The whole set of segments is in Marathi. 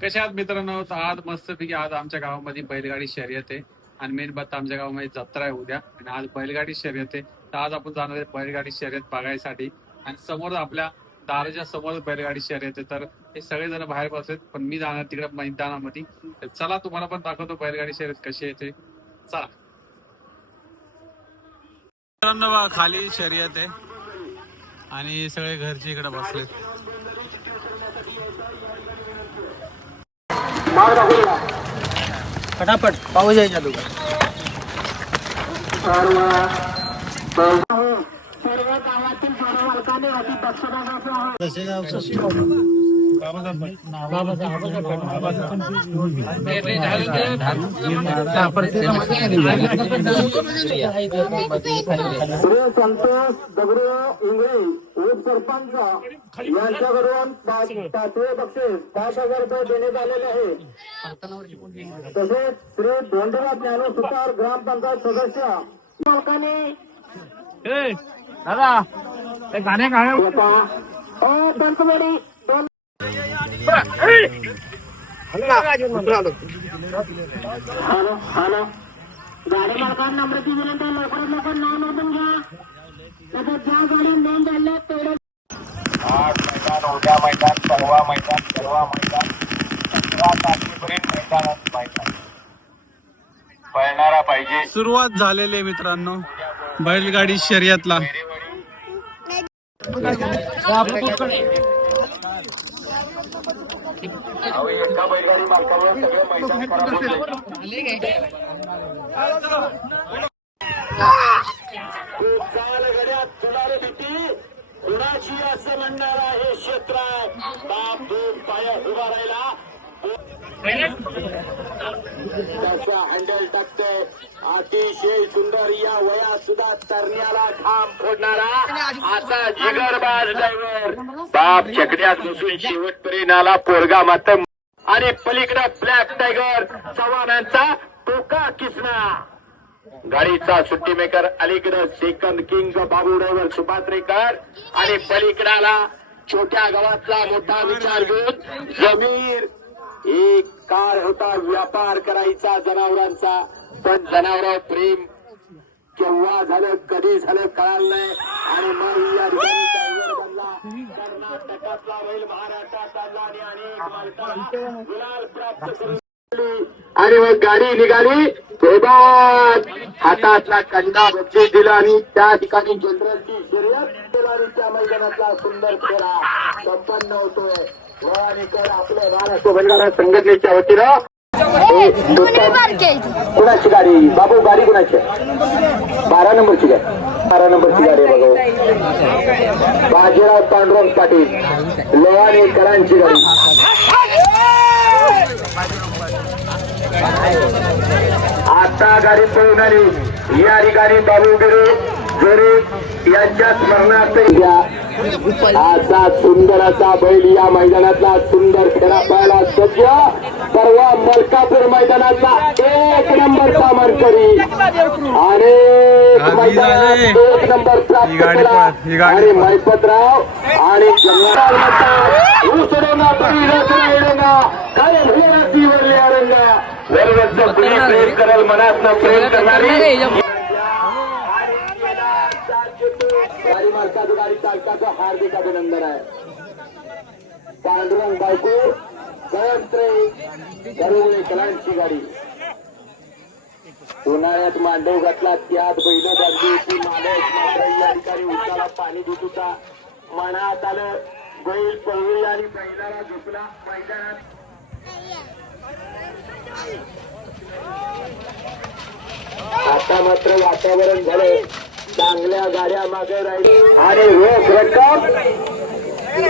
कशा आहात मित्रांनो? तर आज मस्तपैकी आज आमच्या गावामध्ये बैलगाडी शर्यत आहे आणि मेन बात आमच्या गावामध्ये जत्रा आहे उद्या आणि आज बैलगाडी शर्यत आहे. तर आज आपण जाणार आहे बैलगाडी शर्यत बघायसाठी आणि समोर आपल्या दाराच्या समोर बैलगाडी शर्यत आहे. तर हे सगळेजण बाहेर बसलेत पण मी जाणार तिकडे मैदानामध्ये. तर चला तुम्हाला पण दाखवतो बैलगाडी शर्यत कशी येते. चला मित्रांनो, खाली शर्यत आहे आणि सगळे घरचे इकडे बसलेत. फटाफट पाऊस यायच्या दुकान सर्व गावातील सर्व वर्गाने अति संतोष दगडू इंगळे उपसरपंच यांच्याकडून 5वे बक्षीस 5,000 रुपये देण्यात आलेले आहे. तसेच श्री धोंडरा ज्ञानो सुतार ग्रामपंचायत सदस्य मालकाने दादा ते गाणे पंचवडी हॅलो हॅलो गाडी मालकांना नम्रती विनंती आहे, लवकरात लवकर नाव नोंदून घ्या. तसंच ज्या गाड्या नोंद झाल्या तेवढे मैदान उद्या मैदान परवा मैदान 17 तारखेपर्यंत मैदान पळणारा पाहिजे. सुरुवात झालेली आहे मित्रांनो बैलगाडी शर्यतला. एका बैलगाडी मार्गावर सगळं मैदान गड्यात तुलारे भीती कुणाची असं म्हणणार आहे क्षेत्र बाप 2 पाया उभा राहिला त्याचा हँडल टाकते. अतिशय सुंदर या वयात सुद्धा तरण्याला घाम फोडणारा आता जिगरबाज ड्रायव्हर बाप चकड्यात बसून शेवटपर्यंत आला पोरगा मातम आणि पलीकडे ब्लॅक टायगर चव्हाणांचा टोका किसना. गाडीचा सुट्टी मेकर अलीकडे सेकंड किंग बाबू ड्रायव्हर सुपात्रेकर आणि पलीकडाला छोट्या गावातला मोठा विचार घेऊन जमीर. एक काळ होता व्यापार करायचा जनावरांचा पण जनावरांवर प्रेम केव्हा झालं कधी झालं कळालं नाही आणि मग या ठिकाणी कर्नाटकातला बैल महाराष्ट्रात आणला आणि अनेक गुलाल प्राप्त करून आणि मग गाडी निघाली सोबत हातातला कंडा बक्षीस दिला आणि त्या ठिकाणी जनरलची शर्यत आणि त्या मैदानातला सुंदर फेरा संपन्न होतोय. आपल्या महाराष्ट्र बैलगाडा संघटनेच्या वतीनं कुणाची गाडी बाबू गाडी कुणाची 12 नंबरची गाडी 12 नंबरची गाडी बघा बाजीराव पांडुरंग पाटील लोहाणेकरांची गाडी. आता गाडी पळून आली या ठिकाणी बाबू गिरे जोरे यांच्या स्मरणार्थ द्या. असा सुंदर असा बैल या मैदानातला सुंदर खेळा पाहायला सज्ज परवा मलकापूर मैदानाचा 1 नंबरचा मानकरी अनेक मैदानात 1 नंबर प्राप्त केला आणि मैपतराव आणि काय भूरातीवरले अरंगा वरवरचं कुणी प्रेम करल मनात ना प्रेम करणारी गाडी मालकाचं गाडी चालकाचं हार्दिक अभिनंदन आहे. पांडुरंग बायको कलांची गाडी उन्हाळ्यात मांडव घातला त्यात बैल बांधली ती मालक मात्र या ठिकाणी उसाला पाणी देत होता. मनात आलं बैल पळवूया आणि बैलाला झोपला मैदानात. आता मात्र वातावरण झालं चांगल्या गाड्या मागे राहिली आणि रोख रक्कम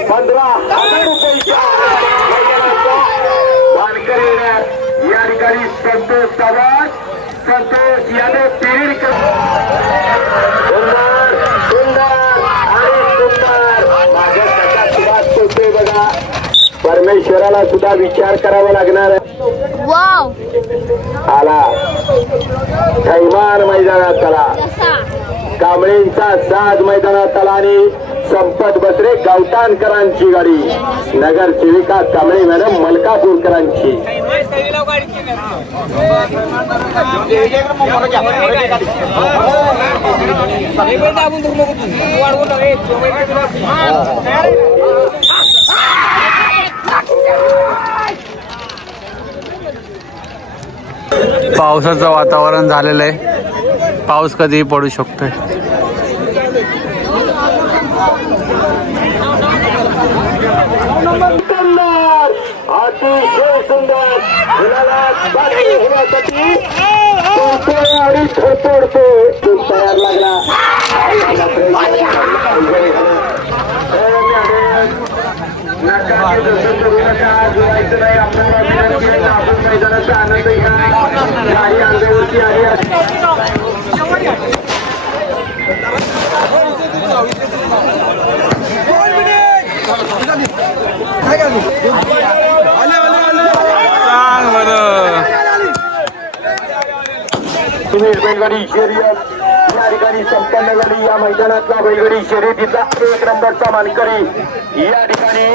15,000 रुपयाच्या मानकरी येण्यात या ठिकाणी संतोष चव्हाण संतोष यादव पेरडकर सुंदर सुंदर आणि सुंदर माझ्या कसा सुभाष पोचतोय बघा. परमेश्वराला सुद्धा विचार करावा लागणार आहे. आला थैमान मैदानात आला कांबळेंचा साज मैदानात आला आणि संपत बसरे गावठाणकरांची गाडी, नगरसेविका कांबळे मॅडम मलकापूरकरांची. पावसाचं वातावरण झालेलं आहे, पाऊस कधीही पडू शकतोय. अतिशय सुंदर होण्यासाठी आणि थोडतो तयार लागला. आपण मैदानाचा आनंद घ्या. गाडी अंगावरती आली. बैलगाडी शर्यत या ठिकाणी संपन्न झाली. या मैदानातला बैलगाडी शर्यतीचा 1 नंबरचा मानकरी या ठिकाणी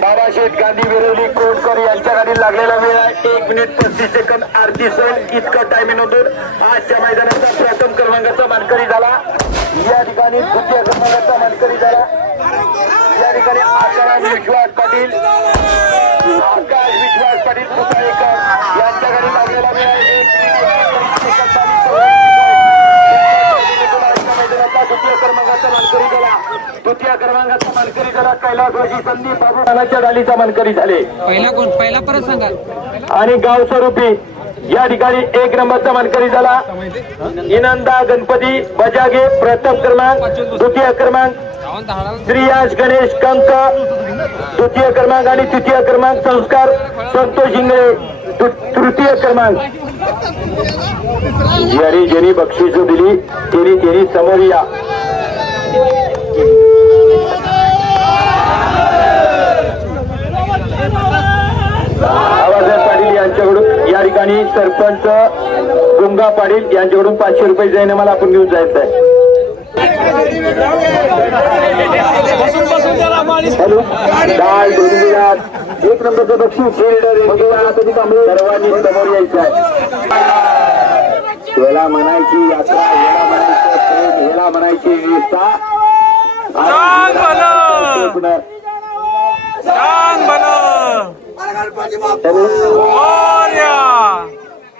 बाबाशेठ गांधी विरोधी कोटकर यांच्या गाडी लागलेला वेळ आहे 1 मिनिट 35 सेकंद. आरती सण इतका टायमिंग नोंदून आजच्या मैदानाचा प्रथम क्रमांकाचा मानकरी झाला. या ठिकाणी द्वितीय क्रमांकाचा मानकरी झाला. या ठिकाणी आकाश विश्वास पाटील पुतळेकर यांच्या गाडी लागलेला वेळ आहे 1 मिनिट 35 मैदानाचा द्वितीय क्रमांकाचा मानकरी झाला. द्वितीय क्रमांकाचा मानकरी झाला कैलासवासी संदीप बाबू नानाच्या डालीचा मानकरी झाले. पहिला परत सांगा. आणि गाव स्वरूपी या ठिकाणी 1 नंबरचा मानकरी झाला इनंदा गणपती बजागे प्रथम क्रमांक. द्वितीय क्रमांक श्रीयाश गणेश कंक द्वितीय क्रमांक आणि तृतीय क्रमांक संस्कार संतोष इंगळे तृतीय क्रमांक. ज्यांनी ज्यांनी बक्षीस दिली त्यांनी समोर या. आवाजदार पाटील यांच्याकडून या ठिकाणी सरपंच गंगा पाटील यांच्याकडून 500 रुपये जाईन मला आपण घेऊन जायचं आहे. हॅलो 1 नंबरचं बक्षीस सर्वांनी समोर यायचं आहे. याला म्हणायची यात्रा, याला म्हणायचं प्रेम, याला म्हणायची निष्ठा.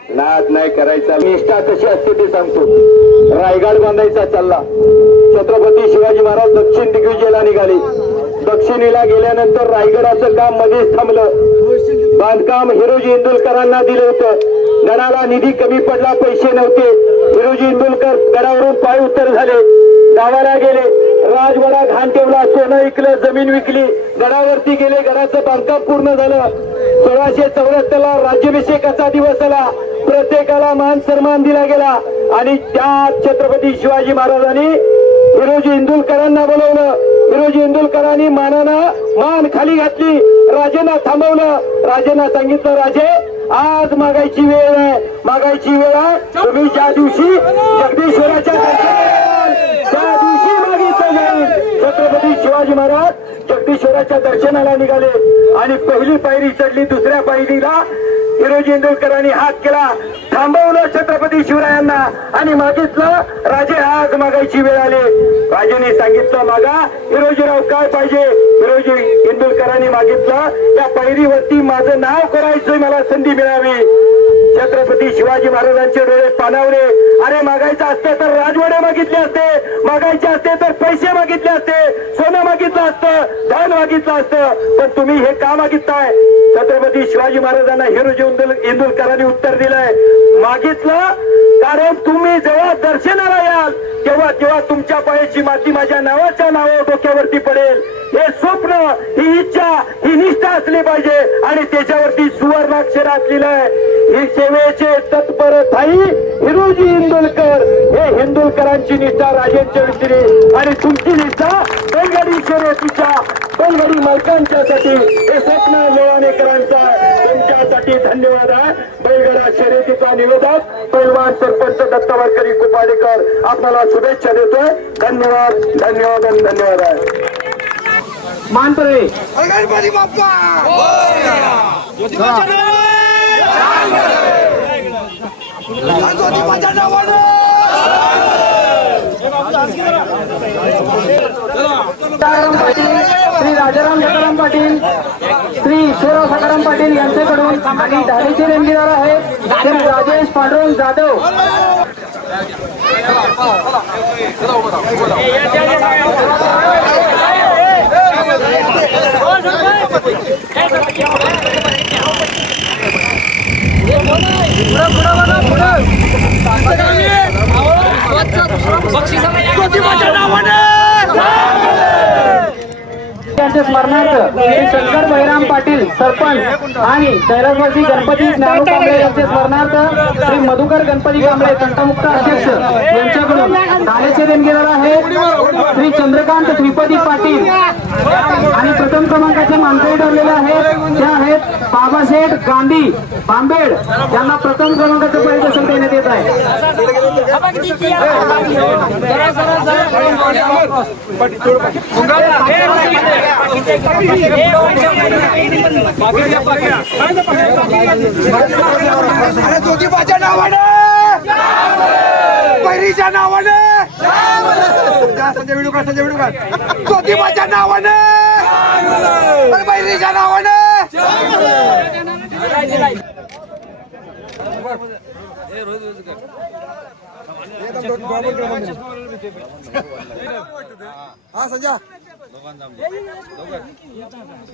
नाद नाही करायचा. निष्ठा कशी असते ते सांगतो. रायगड बांधायचा चालला. छत्रपती शिवाजी महाराज दक्षिण दिग्विजयाला निघाले. दक्षिणेला गेल्यानंतर रायगडाचं काम मध्येच थांबलं. बांधकाम हिरोजी इंदुलकरांना दिलं होतं. गडाला निधी कमी पडला, पैसे नव्हते. हिरोजी इंदुलकर गडावरून पाय उतर झाले, गावाला गेले. राजवाडा घाण ठेवला, सोनं विकलं, जमीन विकली, गडावरती गेले. गडाचं बांधकाम पूर्ण झालं. 1674 राज्याभिषेकाचा दिवस आला. प्रत्येकाला मान सन्मान दिला गेला आणि त्या छत्रपती शिवाजी महाराजांनी हिरोजी इंदुलकरांना बोलवलं. हिरोजी इंदुलकरांनी मान खाली घातली. राजेंना थांबवलं. राजेंना सांगितलं, राजे आज मागायची वेळ आहे, मागायची वेळ आहे. तुम्ही ज्या दिवशी जगदीश्वराच्या त्या दिवशी मागितलं जाईल. छत्रपती शिवाजी महाराज जगदीश्वराच्या दर्शनाला निघाले आणि पहिली पायरी चढली. दुसऱ्या पायरीला हिरोजी इंदुलकरांनी हात केला, थांबवलं छत्रपती शिवरायांना आणि मागितलं, राजे आज मागायची वेळ आली. राजेने सांगितलं मागा. हिरोजीराव काय पाहिजे? हिरोजी इंदुलकरांनी मागितलं, त्या पायरीवरती माझं नाव करायचं, मला संधी मिळावी. छत्रपती शिवाजी महाराजांचे डोळे पाणावले. अरे मागायचं असते तर राजवाडे मागितले असते, मागायचे असते तर पैसे मागितले असते, सोनं मागितलं असतं, धन मागितलं असतं, पण तुम्ही हे का मागितताय? छत्रपती शिवाजी महाराजांना हिरोजी इंदुलकरांनी उत्तर दिलंय, मागितलं कारण तुम्ही जेव्हा दर्शनाला याल तेव्हा तुमच्या पायाची माती माझ्या नावाच्या नावावर डोक्यावरती पडेल. हे स्वप्न, ही इच्छा, ही निष्ठा असली पाहिजे आणि त्याच्यावरती सुवर्णाक्षरात लिहिलंय, ही सेवेचे तत्पर थाई हिरोजी इंदुलकर. हे हिंदुलकरांची निष्ठा राजेंच्या विषयी आणि तुमची निष्ठा बैलगाडी शर्यतीच्या बैलगाडी मालकांच्यासाठी, हे स्वप्न लोहाणेकरांचा तुमच्यासाठी धन्यवाद आहे. बैलगाडा शर्यतीचा निवेदन पैलवान सरपंच दत्त वारकरी कुपाडेकर आपल्याला शुभेच्छा देतोय. धन्यवाद धन्यवाद आणि धन्यवाद आहे. मानपरे गणपती बाप्पा ज्योतिबाच्या नावानं श्री राजाराम सकाराम पाटील, श्री ईश्वरराव सकाराम पाटील यांच्याकडून आणि धारेचे रणदिरार आहेत श्री राजेश पांडुरंग जाधव. यांच्या स्मरणार्थ श्री शंकर बहिराम पाटील सरपंच आणि कैलासवासी गणपती ज्ञानू कांबळे यांच्या स्मरणार्थ श्री मधुकर गणपती कांबळे तंटमुक्त अध्यक्ष यांच्याकडून नाण्याचे देणगीदार आहेत श्री चंद्रकांत श्रीपती पाटील आणि प्रथम क्रमांकाचे मानकरी ठरलेले आहेत त्या आहेत बाबाशेठ गांधी बांबेड यांना प्रथम क्रमांकाचं पारितोषिक देण्यात येत आहे. अरे ज्योतिबाच्या नावानं पैरीच्या नावानं संजय विडूकर ज्योतिबाच्या नावानं पैरीच्या नावानं हा संजय.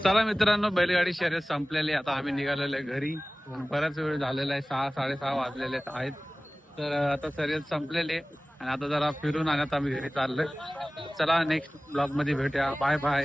चला मित्रांनो, बैलगाडी शर्यत संपलेली. आता आम्ही निघालेलो आहे घरी. बराच वेळ झालेला आहे, 6-6:30 वाजलेले आहेत. तर आता शर्यत संपलेली आहे आणि आता जरा फिरून आणत आम्ही घरी चाललोय. चला नेक्स्ट ब्लॉग मध्ये भेटूया. Bye bye.